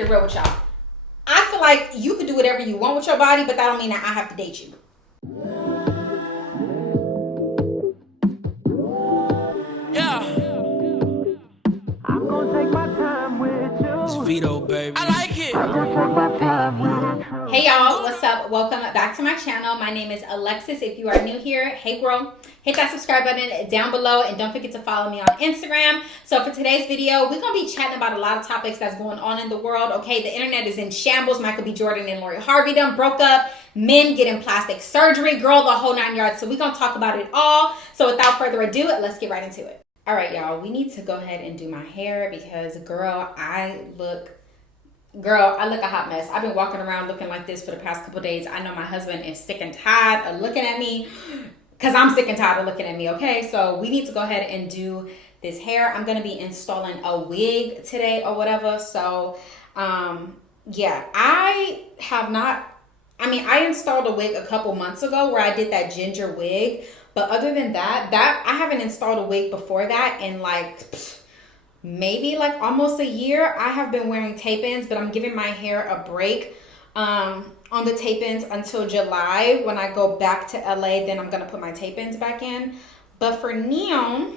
keep it real with y'all. I feel like you can do whatever you want with your body, but that don't mean that I have to date you. Yeah. I'm gonna take my time with you. It's Vito, baby. I like it. I'm gonna take my time with you. Hey y'all, what's up? Welcome back to my channel. My name is Alexis. If you are new here, hey girl, hit that subscribe button down below and don't forget to follow me on Instagram. So for today's video, we're gonna be chatting about a lot of topics that's going on in the world. Okay, the internet is in shambles. Michael B. Jordan and Harvey done broke up. Men getting plastic surgery, girl, the whole 9 yards. So we're gonna talk about it all. So without further ado, let's get right into it. All right, y'all, we need to go ahead and do my hair because girl, I look a hot mess. I've been walking around looking like this for the past couple days. I know my husband is sick and tired of looking at me because I'm sick and tired of looking at me, okay? So we need to go ahead and do this hair. I'm going to be installing a wig today or whatever. So, yeah, I installed a wig a couple months ago where I did that ginger wig. But other than that, I haven't installed a wig before that in maybe almost a year. I have been wearing tape-ins, but I'm giving my hair a break on the tape-ins until July. When I go back to LA, then I'm gonna put my tape-ins back in. But for now,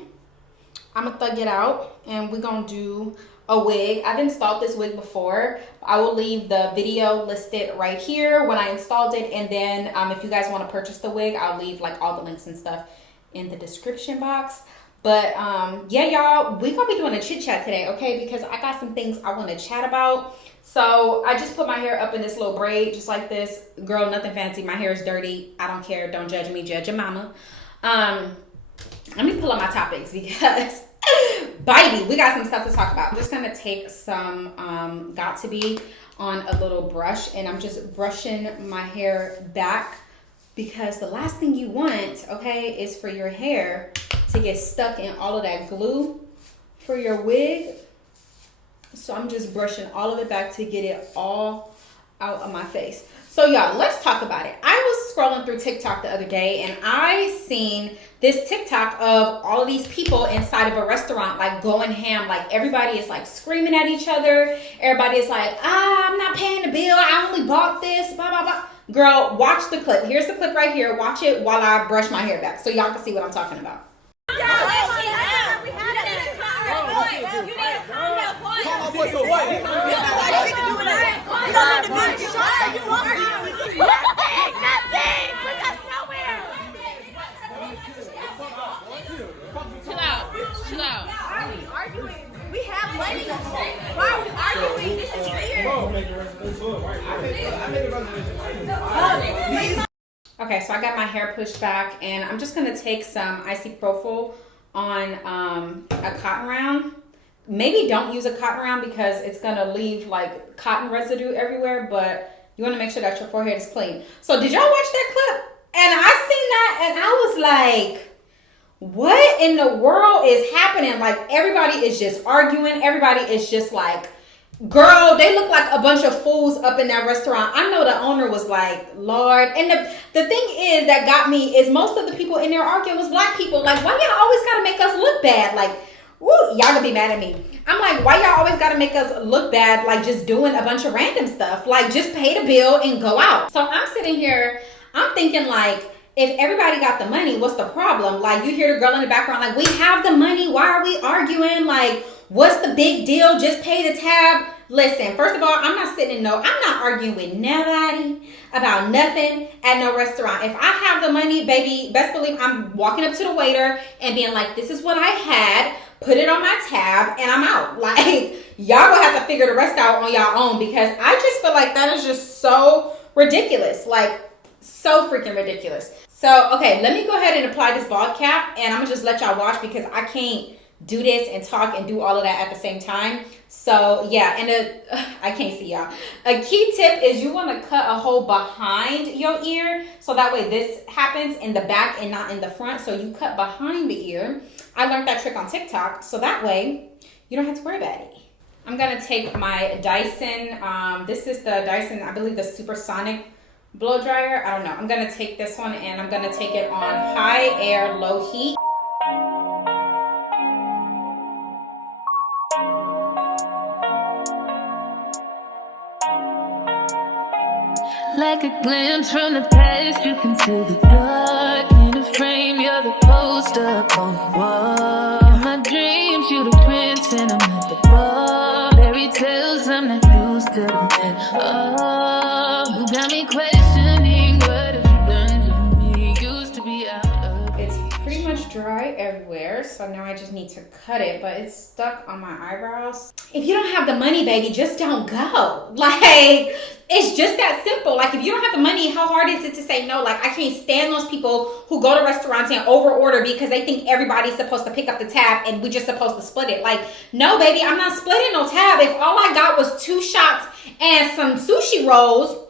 I'm gonna thug it out and we're gonna do a wig. I've installed this wig before. I will leave the video listed right here when I installed it, and then if you guys want to purchase the wig, I'll leave all the links and stuff in the description box. But yeah, y'all, we're gonna be doing a chit chat today, okay? Because I got some things I want to chat about. So I just put my hair up in this little braid, just like this. Girl, nothing fancy. My hair is dirty. I don't care. Don't judge me. Judge your mama. Let me pull up my topics because, baby, we got some stuff to talk about. I'm just gonna take some Got To Be on a little brush, and I'm just brushing my hair back because the last thing you want, okay, is for your hair to get stuck in all of that glue for your wig. So I'm just brushing all of it back to get it all out of my face. So y'all, let's talk about it. I was scrolling through TikTok the other day and I seen this TikTok of all of these people inside of a restaurant going ham. Everybody is screaming at each other. Everybody is I'm not paying the bill. I only bought this, blah, blah, blah. Girl, watch the clip. Here's the clip right here. Watch it while I brush my hair back so y'all can see what I'm talking about. Chill out. Why are we arguing? We have money. Why are we arguing? This is weird. Okay, so I got my hair pushed back and I'm just gonna take some Icy Profil on a cotton round. Maybe don't use a cotton round because it's gonna leave cotton residue everywhere, but you wanna make sure that your forehead is clean. So did y'all watch that clip? And I seen that and I was like, what in the world is happening? Everybody is just arguing. Everybody is just girl, they look like a bunch of fools up in that restaurant. I know the owner was Lord. And the thing is that got me is most of the people in there arguing was black people. Why y'all always gotta make us look bad? Woo, y'all gonna be mad at me. I'm why y'all always gotta make us look bad, just doing a bunch of random stuff? Just pay the bill and go out. So I'm sitting here, I'm thinking if everybody got the money, what's the problem? You hear the girl in the background, we have the money. Why are we arguing? What's the big deal? Just pay the tab. Listen, first of all, I'm not arguing with nobody about nothing at no restaurant. If I have the money, baby, best believe I'm walking up to the waiter and being this is what I had, put it on my tab, and I'm out. Y'all gonna have to figure the rest out on y'all own because I just feel that is just so ridiculous. So freaking ridiculous. So, okay, let me go ahead and apply this bald cap and I'm gonna just let y'all watch because I can't do this and talk and do all of that at the same time. So yeah, and I can't see y'all. A key tip is you want to cut a hole behind your ear so that way this happens in the back and not in the front. So you cut behind the ear. I learned that trick on TikTok, so that way you don't have to worry about it. I'm gonna take my Dyson. This is the Dyson, I believe the Supersonic blow dryer. I don't know. I'm gonna take this one and I'm gonna take it on high air, low heat. Like a glimpse from the past, you can see the dark in a frame. You're the poster up on the wall. In my dreams, you're the prince and I'm at the bar. Fairy tales, I'm not used to them at all. You got me questioning, what have you done to me? Used to be out of It's pretty much dry everywhere, so now I just need to cut it, but it's stuck on my eyebrows. If you don't have the money, baby, just don't go. Like, it's just that simple. Like, if you don't have the money, how hard is it to say no? Like, I can't stand those people who go to restaurants and over order because they think everybody's supposed to pick up the tab and we're just supposed to split it. Like, no, baby, I'm not splitting no tab. If all I got was 2 shots and some sushi rolls,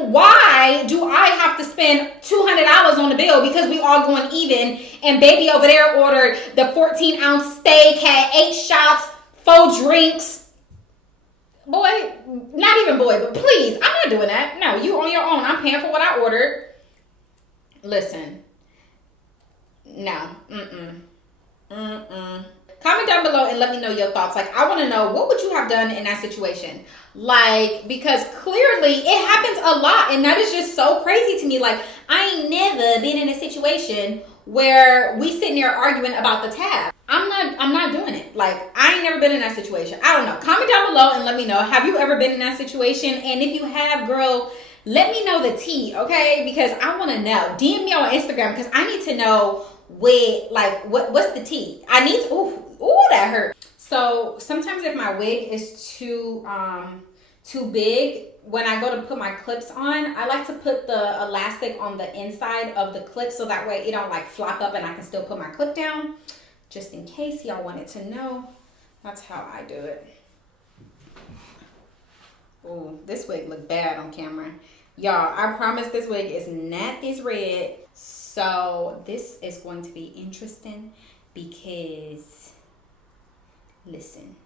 why do I have to spend $200 on the bill because we all going even, and baby over there ordered the 14-ounce steak, had 8 shots, 4 drinks. Boy, not even boy, but please, I'm not doing that. No, you on your own. I'm paying for what I ordered. Listen. No. Comment down below and let me know your thoughts. Like, I want to know, what would you have done in that situation? Like, because clearly it happens a lot, and that is just so crazy to me. Like, I ain't never been in a situation where we sitting there arguing about the tab. I'm not doing it. Like, I ain't never been in that situation. I don't know. Comment down below and let me know. Have you ever been in that situation? And if you have, girl, let me know the tea, okay? Because I want to know. DM me on Instagram because I need to know what's the tea. I need to, ooh, that hurt. So sometimes if my wig is too big, when I go to put my clips on, I like to put the elastic on the inside of the clip so that way it don't like flop up and I can still put my clip down. Just in case y'all wanted to know, that's how I do it. Ooh, this wig look bad on camera. Y'all, I promise this wig is not this red. So this is going to be interesting because, listen,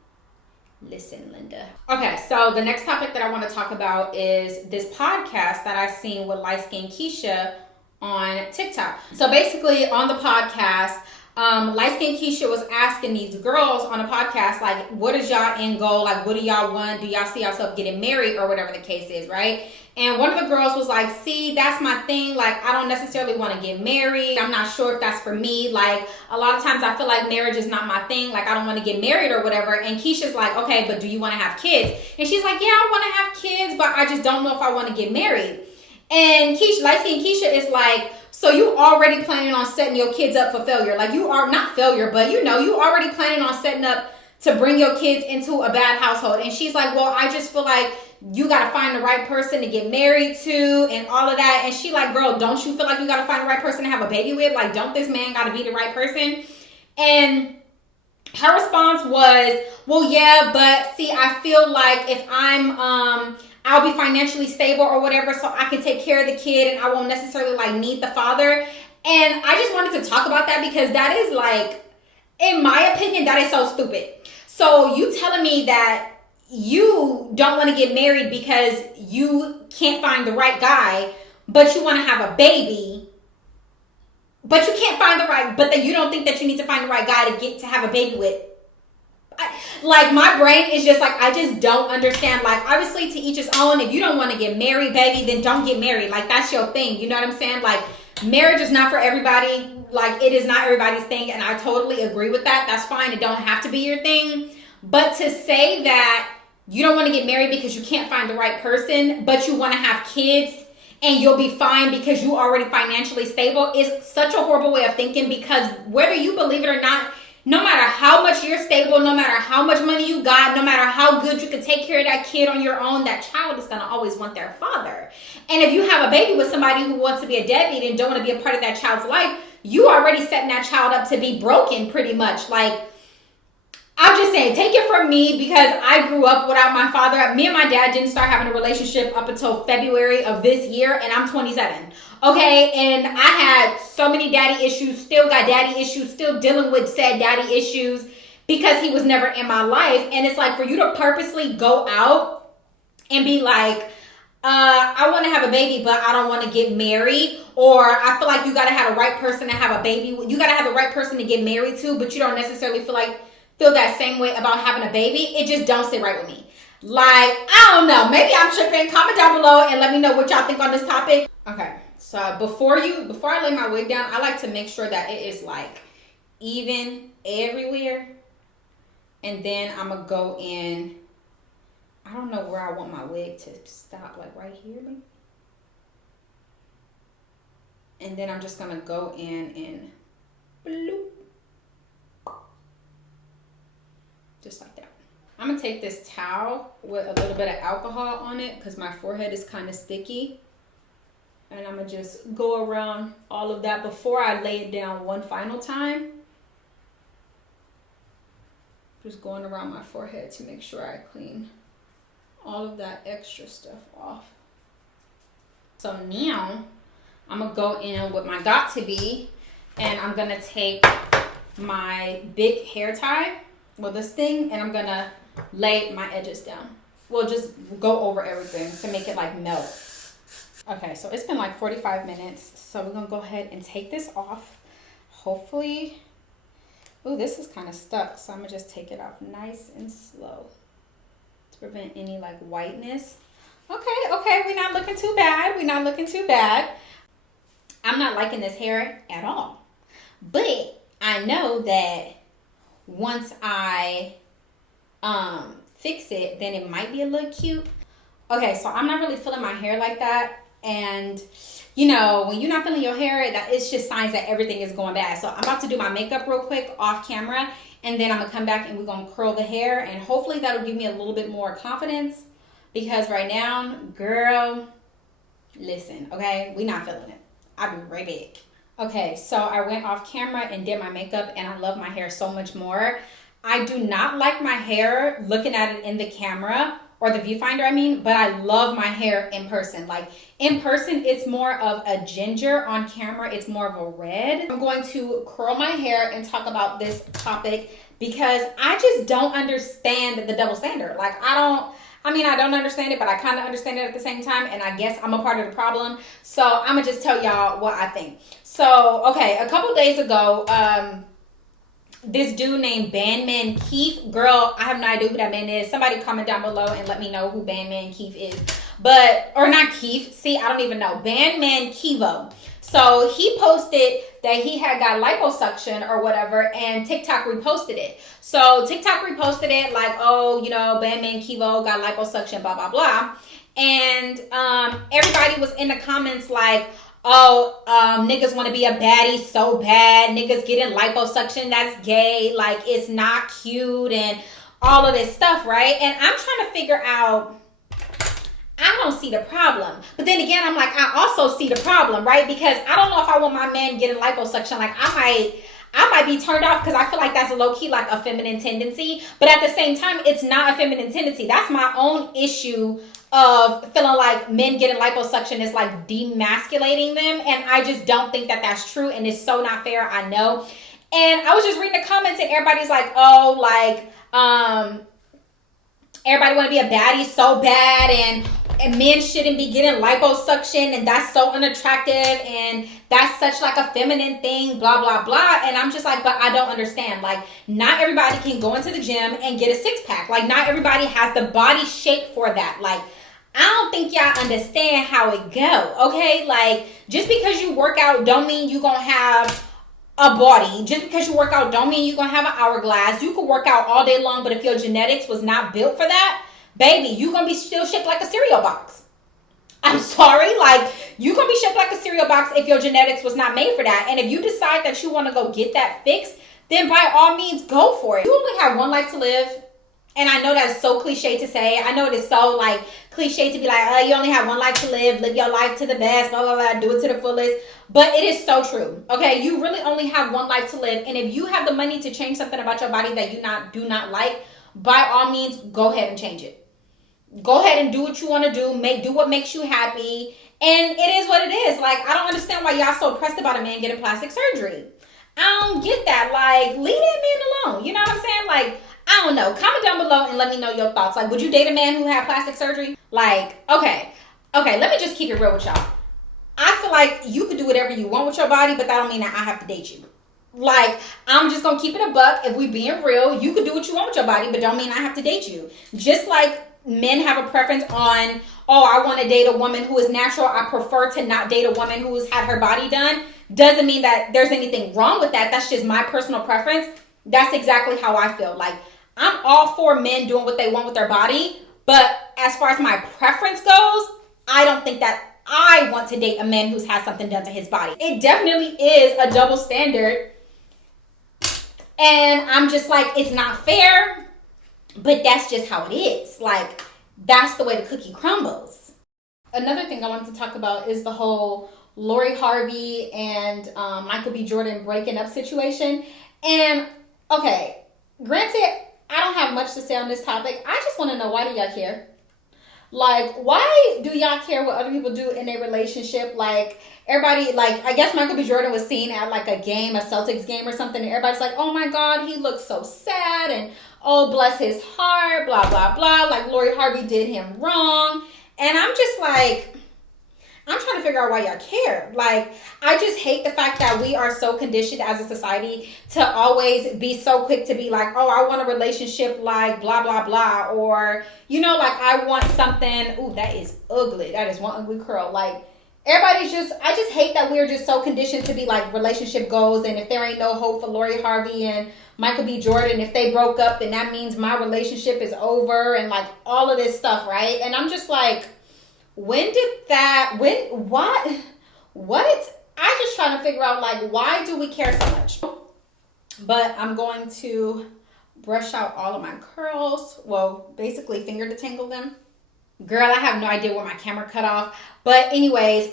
Linda. Okay, so the next topic that I want to talk about is this podcast that I seen with Light Skin Keisha on TikTok. So basically on the podcast, Light Skin Keisha was asking these girls on a podcast, like, what is y'all end goal? Like, what do y'all want? Do y'all see yourself getting married or whatever the case is, right? And one of the girls was like, see, that's my thing. Like, I don't necessarily want to get married. I'm not sure if that's for me. Like, a lot of times I feel like marriage is not my thing. Like, I don't want to get married or whatever. And Keisha's like, okay, but do you want to have kids? And she's like, yeah, I want to have kids, but I just don't know if I want to get married. And Keisha, Light Skin Keisha is like, so you already planning on setting your kids up for failure. Like, you are not failure, but you already planning on setting up to bring your kids into a bad household. And she's like, well, I just feel like you got to find the right person to get married to and all of that. And she like, girl, don't you feel like you got to find the right person to have a baby with? Like, don't this man got to be the right person? And her response was, well, yeah, but see, I feel like if I'll be financially stable or whatever, so I can take care of the kid and I won't necessarily like need the father. And I just wanted to talk about that because that is like, in my opinion, that is so stupid. So you telling me that you don't want to get married because you can't find the right guy, but you want to have a baby, but you can't find the right, but that you don't think that you need to find the right guy to have a baby with. Like, my brain is just like, I just don't understand. Like, obviously to each his own. If you don't want to get married, baby, then don't get married. Like, that's your thing. You know what I'm saying? Like, marriage is not for everybody. Like, it is not everybody's thing. And I totally agree with that. That's fine. It don't have to be your thing. But to say that you don't want to get married because you can't find the right person, but you want to have kids and you'll be fine because you already financially stable is such a horrible way of thinking. Because whether you believe it or not, no matter how much you're stable, no matter how much money you got, no matter how good you can take care of that kid on your own, that child is going to always want their father. And if you have a baby with somebody who wants to be a deadbeat and don't want to be a part of that child's life, you already setting that child up to be broken pretty much. Like, I'm just saying, take it from me because I grew up without my father. Me and my dad didn't start having a relationship up until February of this year, and I'm 27. Okay, and I had so many daddy issues, still got daddy issues, still dealing with said daddy issues because he was never in my life. And it's like, for you to purposely go out and be like, I want to have a baby, but I don't want to get married. Or I feel like you got to have the right person to have a baby. You got to have the right person to get married to, but you don't necessarily feel that same way about having a baby. It just don't sit right with me. Like, I don't know. Maybe I'm tripping. Comment down below and let me know what y'all think on this topic. Okay, so before I lay my wig down, I like to make sure that it is like even everywhere. And then I'm gonna go in. I don't know where I want my wig to stop, like right here, maybe. And then I'm just gonna go in and bloop. Just like that. I'm gonna take this towel with a little bit of alcohol on it because my forehead is kind of sticky. And I'm gonna just go around all of that before I lay it down one final time. Just going around my forehead to make sure I clean all of that extra stuff off. So now I'm gonna go in with my got to be, and I'm gonna take my big hair tie with this thing, and I'm gonna lay my edges down. We'll just go over everything to make it like melt. Okay, so it's been like 45 minutes, so we're gonna go ahead and take this off. Hopefully, oh, this is kind of stuck, so I'm gonna just take it off nice and slow to prevent any like whiteness. Okay, we're not looking too bad. We're not looking too bad. I'm not liking this hair at all, but I know that once I fix it, then it might be a little cute. Okay, so I'm not really feeling my hair like that. And you know, when you're not feeling your hair, that it's just signs that everything is going bad. So I'm about to do my makeup real quick off camera, and then I'm gonna come back and we're gonna curl the hair, and hopefully that'll give me a little bit more confidence, because right now, girl, listen, okay, we not feeling it. I'll be right back. Okay, so I went off camera and did my makeup, and I love my hair so much more. I do not like my hair looking at it in the camera, or the viewfinder, I mean, but I love my hair in person. Like, in person, it's more of a ginger. On camera, it's more of a red. I'm going to curl my hair and talk about this topic because I just don't understand the double standard. Like, I don't understand it, but I kind of understand it at the same time, and I guess I'm a part of the problem. So I'm gonna just tell y'all what I think. So, okay, a couple days ago, this dude named Bandman Keith, girl, I have no idea who that man is. Somebody comment down below and let me know who Bandman Keith is. Or not Keith, see, I don't even know. Bandman Kivo. So he posted that he had got liposuction or whatever, and TikTok reposted it. So TikTok reposted it like, oh, you know, Bandman Kivo got liposuction, blah, blah, blah. And everybody was in the comments like, oh, niggas want to be a baddie so bad. Niggas getting liposuction, that's gay. Like, it's not cute and all of this stuff, right? And I'm trying to figure out, I don't see the problem. But then again, I'm like, I also see the problem, right? Because I don't know if I want my man getting liposuction. Like, I might be turned off because I feel like that's a low-key, like, a feminine tendency. But at the same time, it's not a feminine tendency. That's my own issue of feeling like men getting liposuction is like demasculating them, and I just don't think that that's true, and it's so not fair, I know. And I was just reading the comments, and everybody's like, oh, like everybody want to be a baddie so bad, and men shouldn't be getting liposuction, and that's so unattractive, and that's such like a feminine thing, blah, blah, blah. And I'm just like, but I don't understand. Like, not everybody can go into the gym and get a six-pack. Like, not everybody has the body shape for that. Like, I don't think y'all understand how it go, okay? Like, just because you work out don't mean you gonna have a body. Just because you work out don't mean you gonna have an hourglass. You could work out all day long, but if your genetics was not built for that, baby, you gonna be still shaped like a cereal box. I'm sorry, like, you gonna be shaped like a cereal box if your genetics was not made for that. And if you decide that you wanna go get that fixed, then by all means, go for it. You only have one life to live. And I know that's so cliche to say. I know it is so, like, cliche to be like, oh, you only have one life to live your life to the best, blah, blah, blah, do it to the fullest. But it is so true, okay? You really only have one life to live. And if you have the money to change something about your body that you do not like, by all means, go ahead and change it. Go ahead and do what you want to do. Do what makes you happy. And it is what it is. Like, I don't understand why y'all so pressed about a man getting plastic surgery. I don't get that. Like, leave that man alone. You know what I'm saying? Like, I don't know. Comment down below and let me know your thoughts. Like, would you date a man who had plastic surgery? Like, okay, let me just keep it real with y'all. I feel like you could do whatever you want with your body, but that don't mean that I have to date you. Like, I'm just gonna keep it a buck. If we being real, you could do what you want with your body, but don't mean I have to date you. Just like men have a preference on, oh, I want to date a woman who is natural. I prefer to not date a woman who's had her body done. Doesn't mean that there's anything wrong with that. That's just my personal preference. That's exactly how I feel. Like, I'm all for men doing what they want with their body. But as far as my preference goes, I don't think that I want to date a man who's had something done to his body. It definitely is a double standard. And I'm just like, it's not fair. But that's just how it is. Like, that's the way the cookie crumbles. Another thing I wanted to talk about is the whole Lori Harvey and Michael B. Jordan breaking up situation. And, okay, granted, I don't have much to say on this topic. I just want to know, why do y'all care? Like, why do y'all care what other people do in a relationship? Like, everybody, like, I guess Michael B. Jordan was seen at, like, a game, a Celtics game or something, and everybody's like, oh my God, he looks so sad, and oh, bless his heart, blah, blah, blah. Like, Lori Harvey did him wrong. And I'm just like, I'm trying to figure out why y'all care. Like, I just hate the fact that we are so conditioned as a society to always be so quick to be like, oh, I want a relationship like blah, blah, blah. Or, you know, like, I want something. Ooh, that is ugly. That is one ugly curl. Like, everybody's just, I just hate that we're just so conditioned to be like relationship goals. And if there ain't no hope for Lori Harvey and Michael B. Jordan, if they broke up, then that means my relationship is over. And like all of this stuff, right? And I'm just like, what? I just trying to figure out, like, why do we care so much? But I'm going to brush out all of my curls. Well, basically finger detangle them. Girl, I have no idea where my camera cut off. But anyways,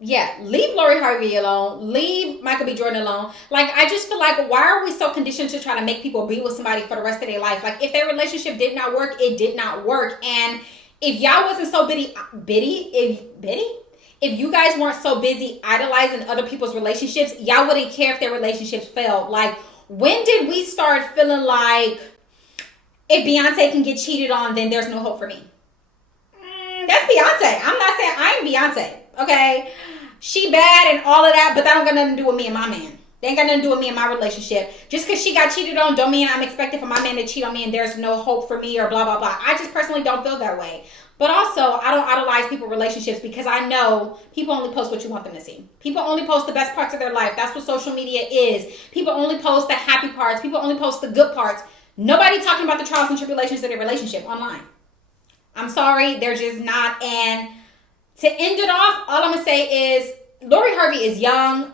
yeah, leave Lori Harvey alone. Leave Michael B. Jordan alone. Like, I just feel like, why are we so conditioned to try to make people be with somebody for the rest of their life? Like, if their relationship did not work, it did not work. And if y'all wasn't so if you guys weren't so busy idolizing other people's relationships, y'all wouldn't care if their relationships failed. Like, when did we start feeling like, if Beyonce can get cheated on, then there's no hope for me? That's Beyonce. I'm not saying I ain't Beyonce, okay? She bad and all of that, but that don't got nothing to do with me and my man. They ain't got nothing to do with me and my relationship. Just because she got cheated on don't mean I'm expecting for my man to cheat on me and there's no hope for me or blah, blah, blah. I just personally don't feel that way. But also, I don't idolize people's relationships because I know people only post what you want them to see. People only post the best parts of their life. That's what social media is. People only post the happy parts. People only post the good parts. Nobody talking about the trials and tribulations of their relationship online. I'm sorry, they're just not. And to end it off, all I'm going to say is Lori Harvey is young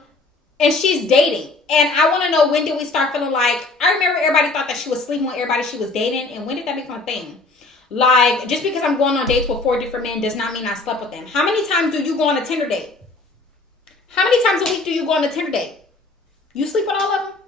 and she's dating. And I want to know, when did we start feeling like, I remember everybody thought that she was sleeping with everybody she was dating. And when did that become a thing? Like, just because I'm going on dates with 4 different men does not mean I slept with them. How many times do you go on a Tinder date? How many times a week do you go on a Tinder date? You sleep with all of them?